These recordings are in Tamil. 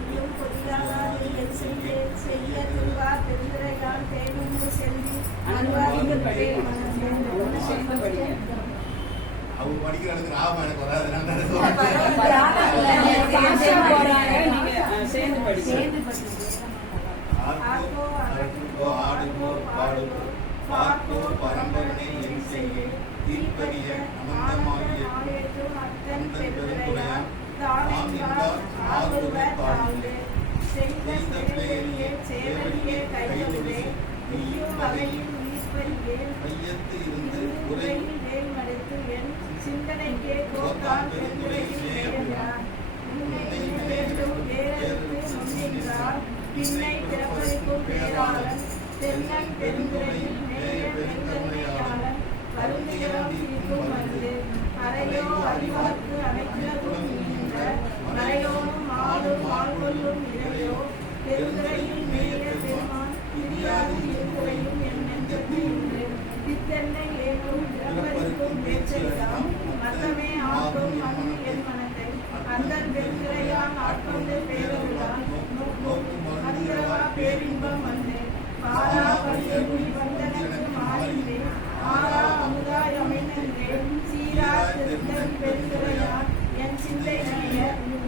பொய்யும் பொய்யாகாது என் செய்ய திருவா பெருந்துரையால் தேனும் செல்வி அனுவாதிகள் அவங்க படிக்கிறதுக்கு ராம எனக்கு வராது. பரம்பரனை என் செய்ய தீர்ப்பறிய அனந்தமாகிய அந்தன் பெருந்துரையான் செய்த பிள்ளையே சேவலியே கையொழுவே நீயும் வகையில் மையத்து இருந்து உரையில் வேல் மடைத்து என் சிந்தனைக்கே கோத்தான் பெருந்துரையில் நேர்ந்தார் உன்னை வேண்டும் வேறெடுத்து முன்னின்றார் பின்னை பிறப்பளிக்கும் பேராளன் தென்னன் பெருந்துரையில் மேய பெருந்தன்மையாளன் வருந்திகளும் தீர்க்கும் வந்து அறையோ அறிவார்க்கு அனைத்திலும் நின்ற மறையோனும் ஆளும் ஆள்கொள்ளும் இறையோ பெருந்துரையில் மேய பெருமான் பிரியாது இருந்துரையும் என் நெஞ்சத்து இன்று பித்தென்னை ஏற்றும் பிறப்பளிக்கும் பேச்செல்லாம் மத்தமே ஆக்கும் மண் என் மனத்தை அந்தன் பெருந்துரையான் ஆட்கொண்டு பேரருளால் அந்திரவா பேரின்பம் வந்தேன் பாரா பழியை வந்தனக்கு மாறினே ஆரா அமுதாய் அமைந்தேன் சீரா திருத்தன் பெருந்துரையான் என் சிந்தை நெய்ய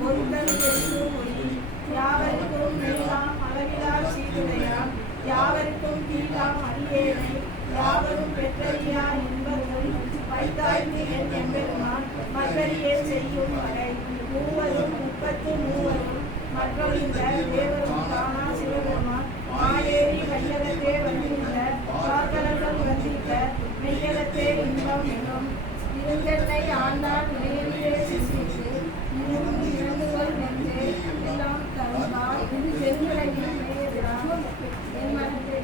ஒருத்தன் பெருந்து மொழி யாவருக்கும் மேலாம் அளவிலா சீருடையான் யாவருக்கும் கீழாம் அடியேனை யாவரும் பெற்றறியா என்பவர்கள் வைத்தாய்க்கு என் எம்பெருமான் மற்றறியே செய்யும் வரை மூவரும் 33 மற்றொழிந்த தேவரும் காணா சிவபெருமான் மாயேறி மையகத்தே வருகின்ற வார்கலர்கள் வந்தித்த மெய்யகத்தே இன்பம் எனும் இருந்தென்னை ஆண்டான் நேரிலே சிந்தித்து இன்னும் இறங்குகள் வென்றே எல்லாம் தந்தால் பெருந்துரையில் மேயதிராம் என் மனத்தை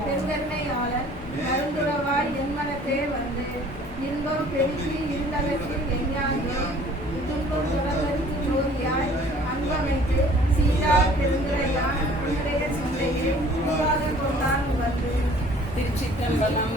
பெருந்தன்னை ஆளன் மருந்துறவாய் என் மனத்தே வந்து இன்பம் பெருக்கி இருந்தகத்தில் எஞ்ஞாங்கே துன்பம் தொடர்வதற்கு ஜோதியாய் அன்பமைத்து சீரா பெருந்துரையான் அன்றைய சிந்தையை உருவாக கொண்டான் வந்து திருச்சிற்றம்பலம்.